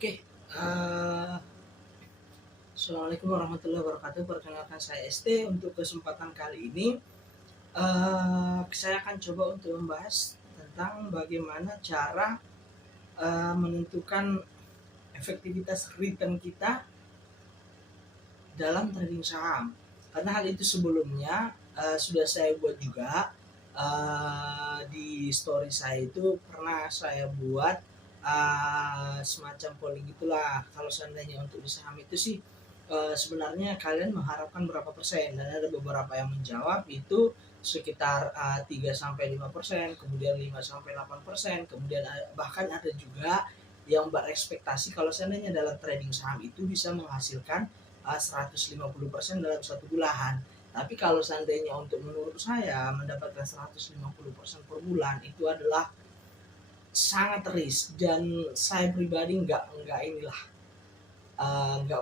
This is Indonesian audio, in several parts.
Oke, assalamualaikum warahmatullahi wabarakatuh. Perkenalkan saya ST. Untuk kesempatan kali ini, saya akan coba untuk membahas tentang bagaimana cara menentukan efektivitas return kita dalam trading saham. Karena hal itu sebelumnya sudah saya buat juga di story saya itu pernah saya buat semacam polling gitulah. Kalau seandainya untuk di saham itu sih sebenarnya kalian mengharapkan berapa persen, dan ada beberapa yang menjawab itu sekitar 3-5%, kemudian 5-8%, kemudian bahkan ada juga yang berekspektasi kalau seandainya dalam trading saham itu bisa menghasilkan 150% dalam satu bulan. Tapi kalau seandainya untuk menurut saya mendapatkan 150% per bulan itu adalah sangat risk, dan saya pribadi nggak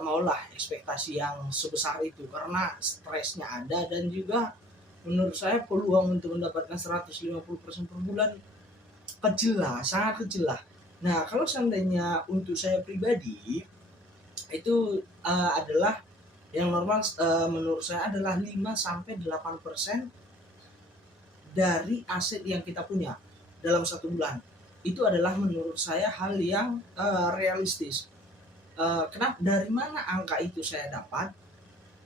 maulah ekspektasi yang sebesar itu karena stresnya ada, dan juga menurut saya peluang untuk mendapatkan 150% per bulan kecil lah, sangat kecil lah. Nah, kalau seandainya untuk saya pribadi itu adalah yang normal, menurut saya adalah 5-8% dari aset yang kita punya dalam satu bulan. Itu adalah menurut saya hal yang realistis. Kenapa? Dari mana angka itu saya dapat?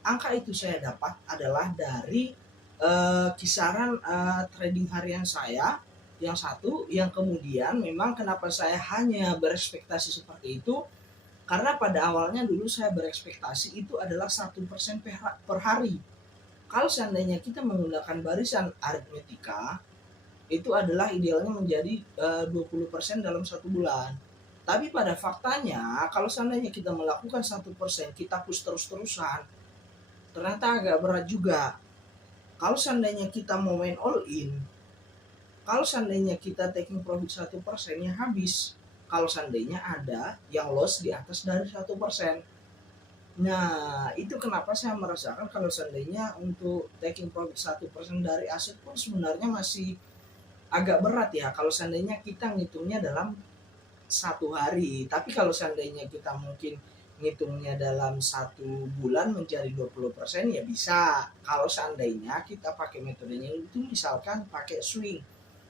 Angka itu saya dapat adalah dari kisaran trading harian saya yang satu, yang kemudian memang kenapa saya hanya berekspektasi seperti itu, karena pada awalnya dulu saya berekspektasi itu adalah 1% per hari. Kalau seandainya kita menggunakan barisan aritmetika, itu adalah idealnya menjadi 20% dalam satu bulan. Tapi pada faktanya, kalau seandainya kita melakukan 1%, kita push terus-terusan, ternyata agak berat juga. Kalau seandainya kita mau main all in, kalau seandainya kita taking profit 1%, ya habis. Kalau seandainya ada yang loss di atas dari 1%. Nah, itu kenapa saya merasakan kalau seandainya untuk taking profit 1% dari aset pun sebenarnya masih agak berat ya kalau seandainya kita ngitungnya dalam satu hari. Tapi kalau seandainya kita mungkin ngitungnya dalam satu bulan menjadi 20%, ya bisa. Kalau seandainya kita pakai metodenya itu misalkan pakai swing.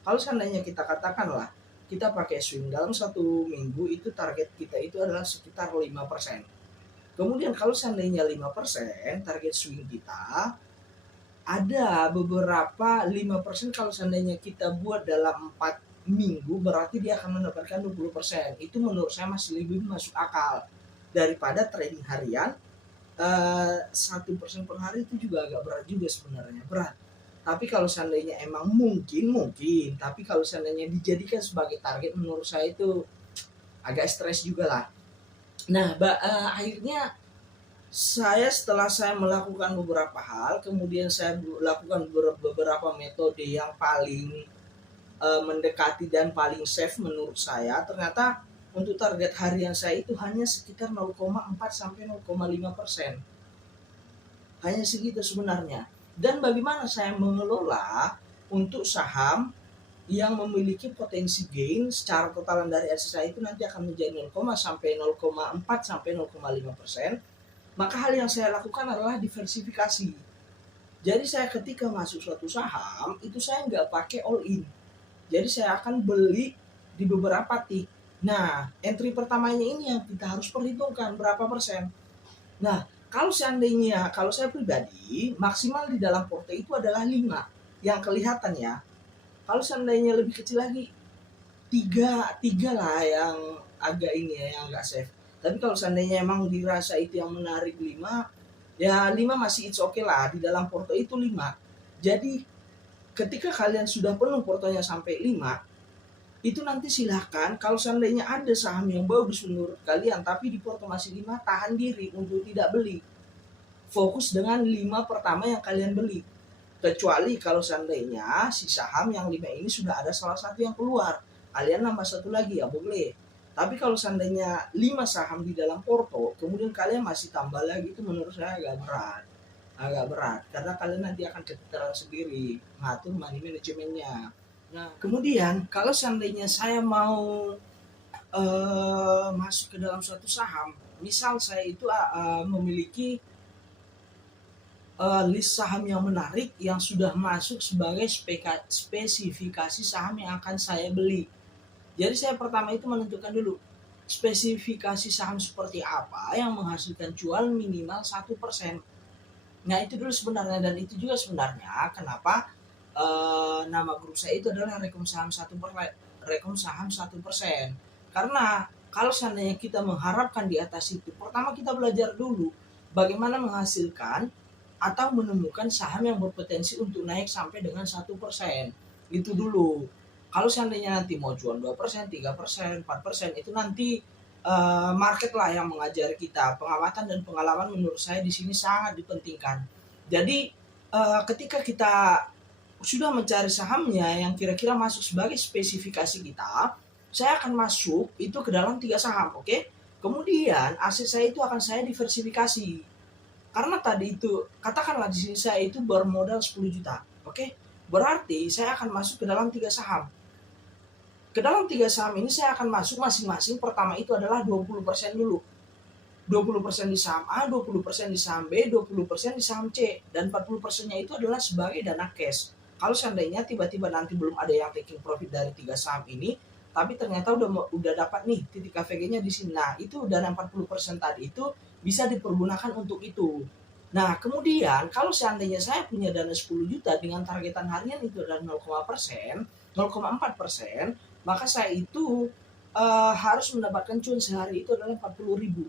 Kalau seandainya kita katakanlah kita pakai swing dalam satu minggu, itu target kita itu adalah sekitar 5%. Kemudian kalau seandainya 5% target swing kita, ada beberapa 5% kalau seandainya kita buat dalam 4 minggu, berarti dia akan mendapatkan 20%. Itu menurut saya masih lebih masuk akal daripada trading harian. 1% per hari itu juga agak berat juga sebenarnya, berat. Tapi kalau seandainya emang mungkin, tapi kalau seandainya dijadikan sebagai target, menurut saya itu agak stres juga lah. Nah, akhirnya saya setelah saya melakukan beberapa hal, kemudian saya lakukan beberapa metode yang paling mendekati dan paling safe menurut saya, ternyata untuk target harian saya itu hanya sekitar 0,4-0,5%. Hanya segitu sebenarnya. Dan bagaimana saya mengelola untuk saham yang memiliki potensi gain secara totalan dari aset saya itu nanti akan menjadi 0,4-0,5%. Maka hal yang saya lakukan adalah diversifikasi. Jadi saya ketika masuk suatu saham itu saya nggak pakai all in. Jadi saya akan beli di beberapa tik. Nah, entry pertamanya ini yang kita harus perhitungkan berapa persen. Nah, kalau seandainya, kalau saya pribadi maksimal di dalam porto itu adalah 5 yang kelihatan ya. Kalau seandainya lebih kecil lagi, tiga lah yang agak ini ya, yang agak safe. Tapi kalau seandainya emang dirasa itu yang menarik 5, ya 5 masih it's okay lah. Di dalam porto itu 5. Jadi ketika kalian sudah penuh portonya sampai 5, itu nanti silahkan kalau seandainya ada saham yang bagus menurut kalian tapi di porto masih 5, tahan diri untuk tidak beli. Fokus dengan 5 pertama yang kalian beli. Kecuali kalau seandainya si saham yang 5 ini sudah ada salah satu yang keluar, kalian nambah satu lagi ya boleh. Tapi kalau seandainya 5 saham di dalam porto, kemudian kalian masih tambah lagi, itu menurut saya agak berat. Karena kalian nanti akan keteteran sendiri ngatur money manajemennya. Nah, kemudian kalau seandainya saya mau masuk ke dalam suatu saham, misal saya itu memiliki list saham yang menarik yang sudah masuk sebagai spesifikasi saham yang akan saya beli. Jadi saya pertama itu menentukan dulu spesifikasi saham seperti apa yang menghasilkan cuan minimal 1%. Nah itu dulu sebenarnya, dan itu juga sebenarnya kenapa nama grup saya itu adalah Rekom Saham 1%. Karena kalau seandainya kita mengharapkan di atas itu, pertama kita belajar dulu bagaimana menghasilkan atau menemukan saham yang berpotensi untuk naik sampai dengan 1%. Itu dulu. Kalau seandainya nanti mau cuan 2%, 3%, 4%, itu nanti market lah yang mengajari kita. Pengamatan dan pengalaman menurut saya di sini sangat dipentingkan. Jadi ketika kita sudah mencari sahamnya yang kira-kira masuk sebagai spesifikasi kita, saya akan masuk itu ke dalam 3 saham, oke? Kemudian aset saya itu akan saya diversifikasi. Karena tadi itu, katakanlah di sini saya itu bermodal 10 juta, oke? Berarti saya akan masuk ke dalam 3 saham. Ke dalam 3 saham ini saya akan masuk masing-masing, pertama itu adalah 20% dulu. 20% di saham A, 20% di saham B, 20% di saham C, dan 40%-nya itu adalah sebagai dana cash. Kalau seandainya tiba-tiba nanti belum ada yang taking profit dari 3 saham ini, tapi ternyata udah dapat nih titik KVG-nya di sini. Nah, itu dana 40% tadi itu bisa dipergunakan untuk itu. Nah, kemudian kalau seandainya saya punya dana 10 juta dengan targetan harian itu adalah 0,4%, maka saya itu harus mendapatkan cuan sehari itu adalah 40.000.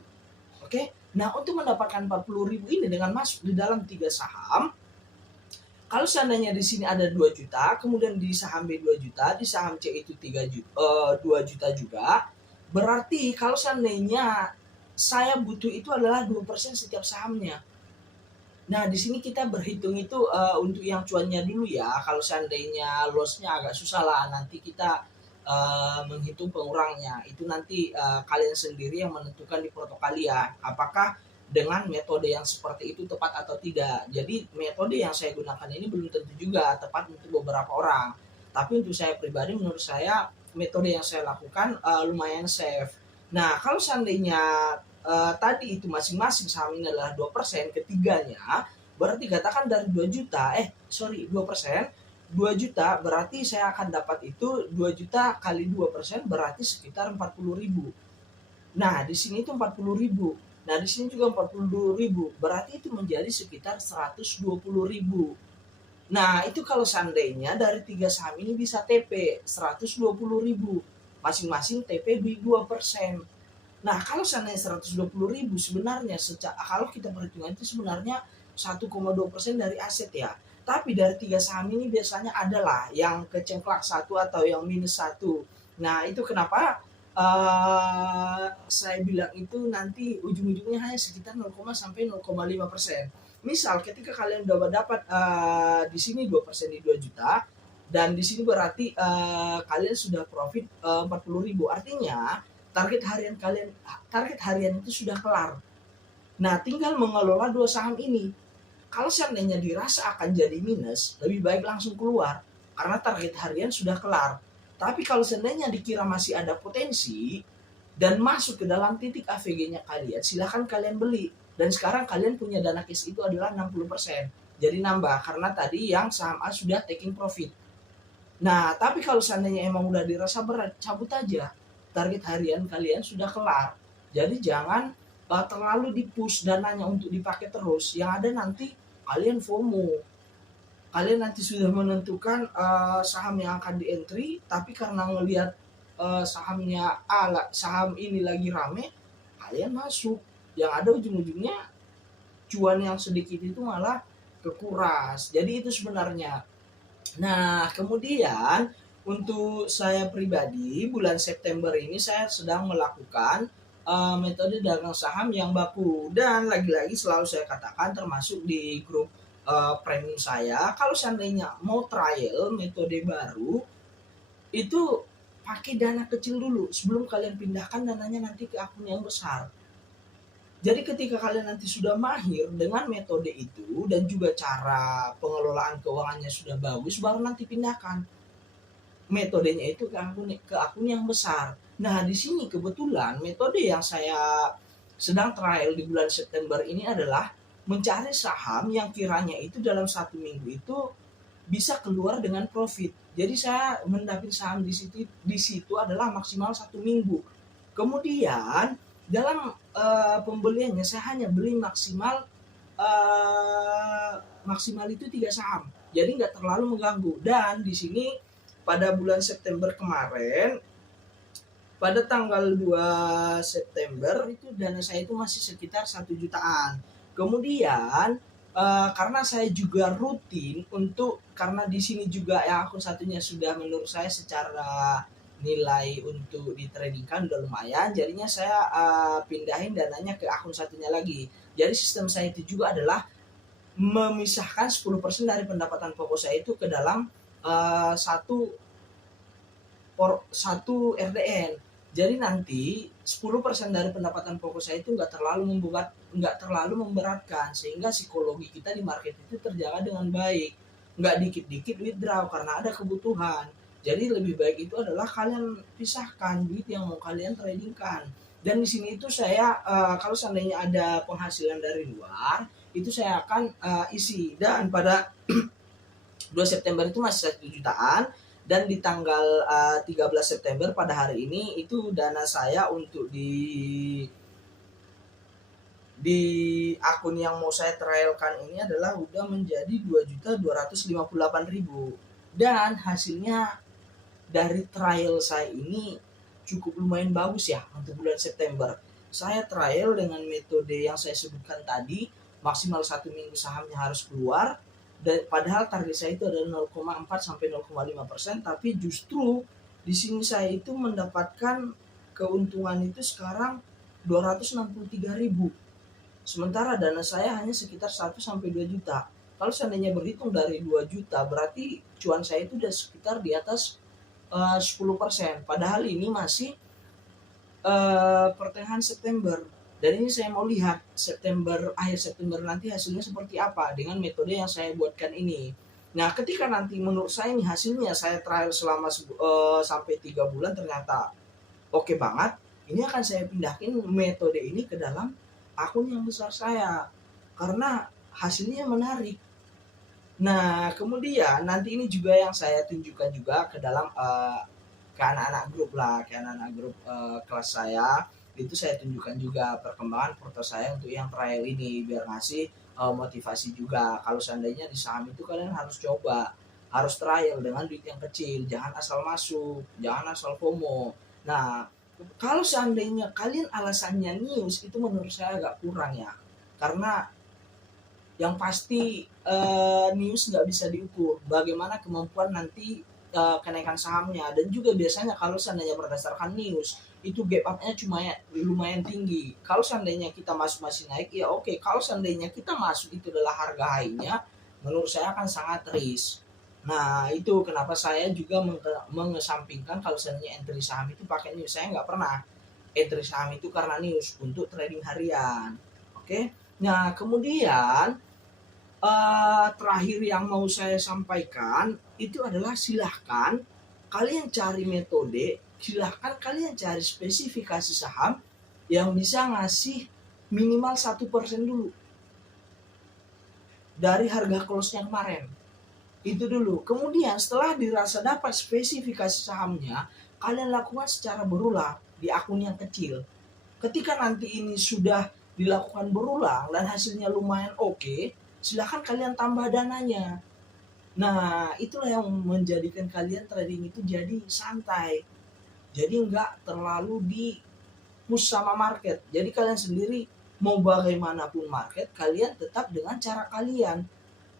Oke. Nah, untuk mendapatkan 40.000 ini dengan masuk di dalam 3 saham, kalau seandainya di sini ada 2 juta, kemudian di saham B 2 juta, di saham C itu 2 juta juga, berarti kalau seandainya saya butuh itu adalah 2% setiap sahamnya. Nah, di sini kita berhitung itu untuk yang cuannya dulu ya. Kalau seandainya loss-nya agak susah lah, nanti kita menghitung pengurangnya. Itu nanti kalian sendiri yang menentukan di foto kalian. Apakah dengan metode yang seperti itu tepat atau tidak. Jadi metode yang saya gunakan ini belum tentu juga tepat untuk beberapa orang. Tapi untuk saya pribadi, menurut saya metode yang saya lakukan lumayan safe. Nah, kalau seandainya tadi itu masing-masing saham ini adalah 2%, ketiganya berarti katakan dari 2 juta, 2%, 2 juta berarti saya akan dapat itu 2 juta kali 2% berarti sekitar 40.000. Nah, di sini itu 40.000. Nah, di sini juga 40.000. Berarti itu menjadi sekitar 120.000. Nah, itu kalau seandainya dari 3 saham ini bisa TP 120.000. Masing-masing TP di 2%. Nah, kalau seandainya 120.000 sebenarnya kalau kita perhitungan itu sebenarnya 1,2% dari aset ya. Tapi dari 3 saham ini biasanya adalah yang kecengklak 1 atau yang minus 1. Nah, itu kenapa saya bilang itu nanti ujung-ujungnya hanya sekitar 0, sampai 0,5%. Misal ketika kalian udah dapat di sini 2% di 2 juta dan di sini berarti kalian sudah profit 40.000. Artinya target harian itu sudah kelar. Nah, tinggal mengelola 2 saham ini. Kalau seandainya dirasa akan jadi minus, lebih baik langsung keluar karena target harian sudah kelar. Tapi kalau seandainya dikira masih ada potensi dan masuk ke dalam titik AVG-nya kalian, silahkan kalian beli. Dan sekarang kalian punya dana cash itu adalah 60%. Jadi nambah karena tadi yang saham A sudah taking profit. Nah, tapi kalau seandainya emang udah dirasa berat, cabut aja. Target harian kalian sudah kelar. Jadi jangan terlalu di-push dananya untuk dipakai terus. Yang ada nanti kalian FOMO. Kalian nanti sudah menentukan saham yang akan di-entry, tapi karena ngelihat saham ini lagi rame, kalian masuk. Yang ada ujung-ujungnya cuan yang sedikit itu malah kekuras. Jadi itu sebenarnya. Nah, kemudian untuk saya pribadi, bulan September ini saya sedang melakukan metode dagang saham yang baku. Dan lagi-lagi selalu saya katakan termasuk di grup premium saya, kalau seandainya mau trial metode baru, itu pakai dana kecil dulu sebelum kalian pindahkan dananya nanti ke akun yang besar. Jadi ketika kalian nanti sudah mahir dengan metode itu dan juga cara pengelolaan keuangannya sudah bagus, baru nanti pindahkan. metodenya itu ke akun yang besar. Nah, di sini kebetulan metode yang saya sedang trial di bulan September ini adalah mencari saham yang kiranya itu dalam 1 minggu itu bisa keluar dengan profit. Jadi saya mendapat saham di situ adalah maksimal 1 minggu. Kemudian dalam pembeliannya saya hanya beli maksimal itu 3 saham. Jadi nggak terlalu mengganggu. Dan di sini pada bulan September kemarin, pada tanggal 2 September itu dana saya itu masih sekitar 1 jutaan. Kemudian karena saya juga rutin karena di sini juga ya akun satunya sudah menurut saya secara nilai untuk di trading kan udah lumayan, jadinya saya pindahin dananya ke akun satunya lagi. Jadi sistem saya itu juga adalah memisahkan 10% dari pendapatan pokok saya itu ke dalam satu RDN. Jadi nanti 10% dari pendapatan pokok saya itu nggak terlalu memberatkan, sehingga psikologi kita di market itu terjaga dengan baik. Nggak dikit-dikit withdraw karena ada kebutuhan. Jadi lebih baik itu adalah kalian pisahkan duit yang mau kalian tradingkan. Dan di sini itu saya kalau seandainya ada penghasilan dari luar, itu saya akan isi. Dan pada 2 September itu masih 1 jutaan. Dan di tanggal 13 September pada hari ini itu dana saya untuk di akun yang mau saya trialkan ini adalah udah menjadi 2.258.000. Dan hasilnya dari trial saya ini cukup lumayan bagus ya untuk bulan September. Saya trial dengan metode yang saya sebutkan tadi, maksimal 1 minggu sahamnya harus keluar. Dan padahal target saya itu adalah 0,4 sampai 0,5%, tapi justru di sini saya itu mendapatkan keuntungan itu sekarang 263.000. Sementara dana saya hanya sekitar 1 sampai 2 juta. Kalau seandainya berhitung dari 2 juta, berarti cuan saya itu udah sekitar di atas 10%. Padahal ini masih pertengahan September. Dan ini saya mau lihat akhir September nanti hasilnya seperti apa dengan metode yang saya buatkan ini. Nah, ketika nanti menurut saya ini hasilnya saya trial selama sampai 3 bulan ternyata oke banget, ini akan saya pindahin metode ini ke dalam akun yang besar saya karena hasilnya menarik. Nah, kemudian nanti ini juga yang saya tunjukkan juga ke dalam ke anak-anak grup kelas saya. Itu saya tunjukkan juga perkembangan porto saya untuk yang trial ini biar ngasih motivasi juga. Kalau seandainya di saham itu kalian harus coba, harus trial dengan duit yang kecil, jangan asal masuk, jangan asal FOMO. Nah, kalau seandainya kalian alasannya news, itu menurut saya agak kurang ya, karena yang pasti news nggak bisa diukur bagaimana kemampuan nanti kenaikan sahamnya. Dan juga biasanya kalau seandainya berdasarkan news itu gap up-nya cuma lumayan tinggi. Kalau seandainya kita masuk masih naik ya oke. Kalau seandainya kita masuk itu adalah harga high-nya, menurut saya akan sangat risk. Nah, itu kenapa saya juga mengesampingkan kalau seandainya entry saham itu pakai news. Saya nggak pernah entry saham itu karena news untuk trading harian. Oke. Nah, kemudian terakhir yang mau saya sampaikan itu adalah silahkan kalian cari metode, silahkan kalian cari spesifikasi saham yang bisa ngasih minimal 1% dulu dari harga close-nya kemarin. Itu dulu. Kemudian setelah dirasa dapat spesifikasi sahamnya, kalian lakukan secara berulang di akun yang kecil. Ketika nanti ini sudah dilakukan berulang dan hasilnya lumayan oke, silahkan kalian tambah dananya. Nah, itulah yang menjadikan kalian trading itu jadi santai. Jadi nggak terlalu di push sama market. Jadi kalian sendiri mau bagaimanapun market, kalian tetap dengan cara kalian.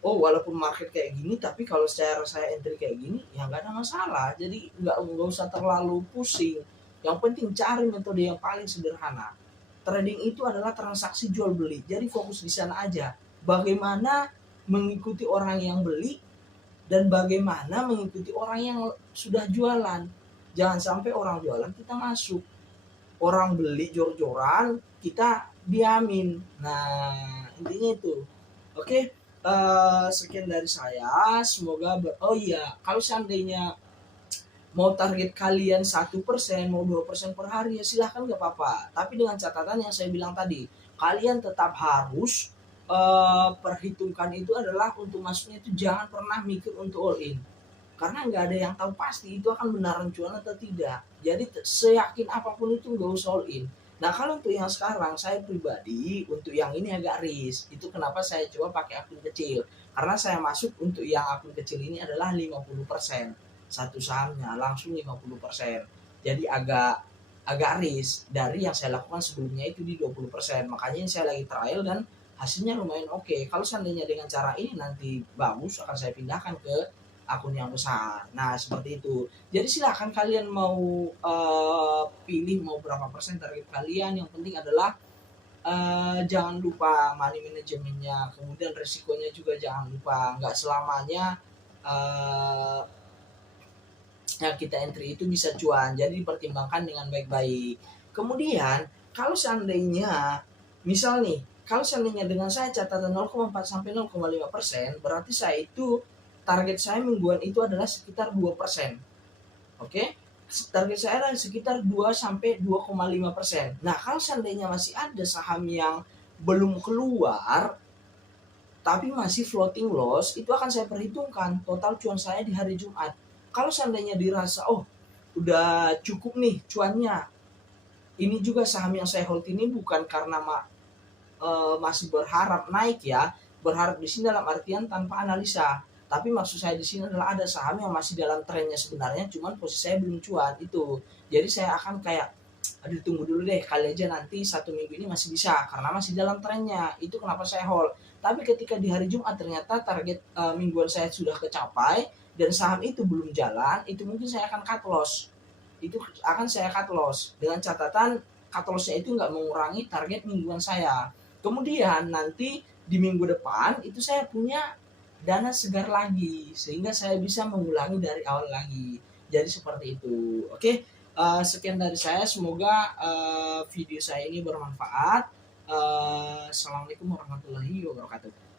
Oh, walaupun market kayak gini, tapi kalau secara saya entry kayak gini, ya nggak ada masalah. Jadi nggak usah terlalu pusing. Yang penting cari metode yang paling sederhana. Trading itu adalah transaksi jual beli. Jadi fokus di sana aja. Bagaimana mengikuti orang yang beli dan bagaimana mengikuti orang yang sudah jualan. Jangan sampai orang jualan kita masuk, orang beli jor-joran kita diamin. Nah, intinya itu. Oke, sekian dari saya. Semoga oh iya, kalau seandainya Mau target kalian 1%, mau 2% per hari ya silahkan gak apa-apa. Tapi dengan catatan yang saya bilang tadi, kalian tetap harus perhitungkan itu adalah untuk masuknya itu jangan pernah mikir untuk all in. Karena nggak ada yang tahu pasti itu akan benaran cuan atau tidak. Jadi seyakin apapun itu nggak usah all in. Nah kalau untuk yang sekarang saya pribadi untuk yang ini agak risk. Itu kenapa saya coba pakai akun kecil. Karena saya masuk untuk yang akun kecil ini adalah 50%. Satu sahamnya langsung 50%. Jadi agak risk dari yang saya lakukan sebelumnya itu di 20%. Makanya ini saya lagi trial dan hasilnya lumayan oke. Kalau seandainya dengan cara ini nanti bagus akan saya pindahkan ke akun yang besar. Nah seperti itu. Jadi silahkan kalian mau pilih mau berapa persen target kalian. Yang penting adalah jangan lupa money manajemennya. Kemudian resikonya juga jangan lupa. Nggak selamanya yang kita entry itu bisa cuan. Jadi dipertimbangkan dengan baik-baik. Kemudian kalau seandainya misal nih, kalau seandainya dengan saya catatan 0,4 sampai 0,5%, berarti saya itu target saya mingguan itu adalah sekitar 2%. Oke? Target saya adalah sekitar 2 sampai 2,5%. Nah, kalau seandainya masih ada saham yang belum keluar tapi masih floating loss, itu akan saya perhitungkan total cuan saya di hari Jumat. Kalau seandainya dirasa udah cukup nih cuannya. Ini juga saham yang saya hold ini bukan karena masih berharap naik ya, berharap di sini dalam artian tanpa analisa. Tapi maksud saya di sini adalah ada saham yang masih dalam trennya sebenarnya, cuman posisi saya belum cuan itu. Jadi saya akan kayak, aduh tunggu dulu deh, kali aja nanti 1 minggu ini masih bisa karena masih dalam trennya. Itu kenapa saya hold. Tapi ketika di hari Jumat ternyata target mingguan saya sudah kecapai dan saham itu belum jalan, itu mungkin saya akan cut loss. Itu akan saya cut loss dengan catatan cut lossnya itu nggak mengurangi target mingguan saya. Kemudian nanti di minggu depan itu saya punya dana segar lagi sehingga saya bisa mengulangi dari awal lagi. Jadi seperti itu. Oke, sekian dari saya. Semoga video saya ini bermanfaat. Assalamualaikum warahmatullahi wabarakatuh.